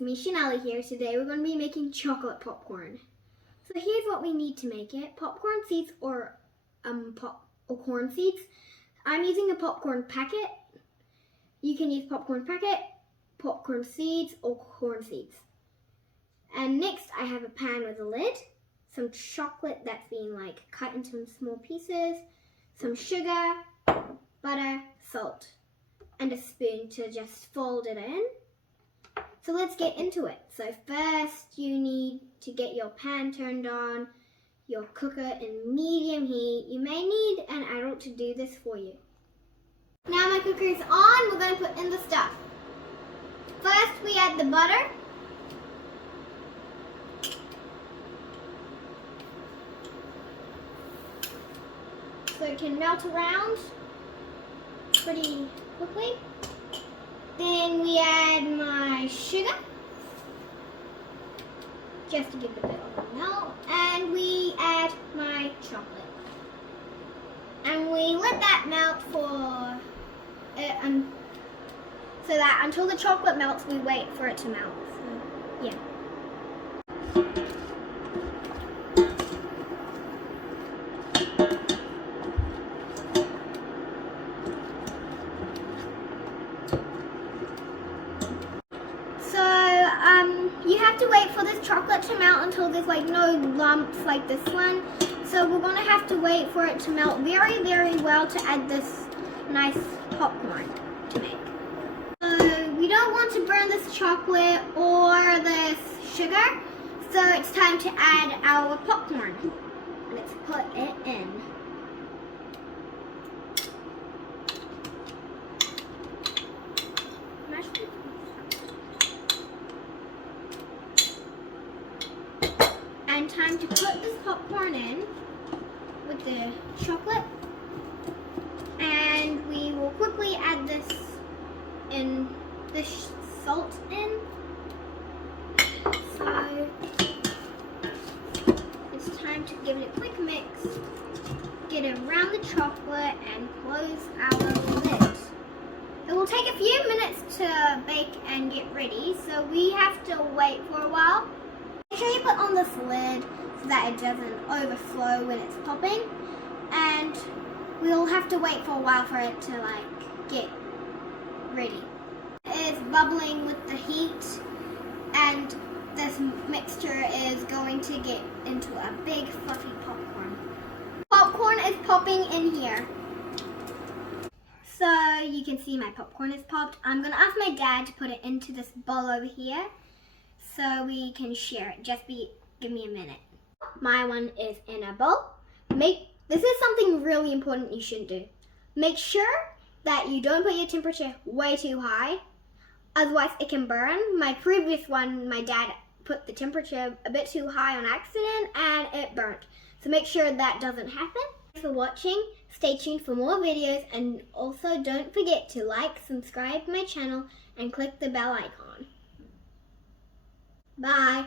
it's me, Shanelly here. Today we're going to be making chocolate popcorn. So here's what we need to make it. Popcorn seeds or corn seeds. I'm using a popcorn packet. You can use popcorn packet, popcorn seeds, or corn seeds. And next I have a pan with a lid, some chocolate that's been cut into small pieces, some sugar, butter, salt, and a spoon to just fold it in. So let's get into it. So first you need to get your pan turned on, your cooker in medium heat. You may need an adult to do this for you. Now my cooker is on, we're going to put in the stuff. First we add the butter. So it can melt around pretty quickly. Then we add my sugar, just to give it a bit of a melt, and we add my chocolate. And we let that melt so that until the chocolate melts, we wait for it to melt. So, yeah. You have to wait for this chocolate to melt until there's no lumps like this one. So we're going to have to wait for it to melt very, very well to add this nice popcorn to make. So we don't want to burn this chocolate or this sugar. So it's time to add our popcorn. Let's put it in. And time to put this popcorn in with the chocolate, and we will quickly add this salt in. So it's time to give it a quick mix, get it around the chocolate, and close our lid. It will take a few minutes to bake and get ready, so we have to wait for a while. Make sure you put on this lid so that it doesn't overflow when it's popping, and we'll have to wait for a while for it to get ready. It's bubbling with the heat, and this mixture is going to get into a big fluffy popcorn. Popcorn is popping in here. So you can see my popcorn is popped. I'm going to ask my dad to put it into this bowl over here, so we can share it. Give me a minute. My one is in a bowl. This is something really important you shouldn't do. Make sure that you don't put your temperature way too high, otherwise it can burn. My previous one, my dad put the temperature a bit too high on accident and it burnt. So make sure that doesn't happen. Thanks for watching. Stay tuned for more videos, and also don't forget to subscribe my channel, and click the bell icon. Bye.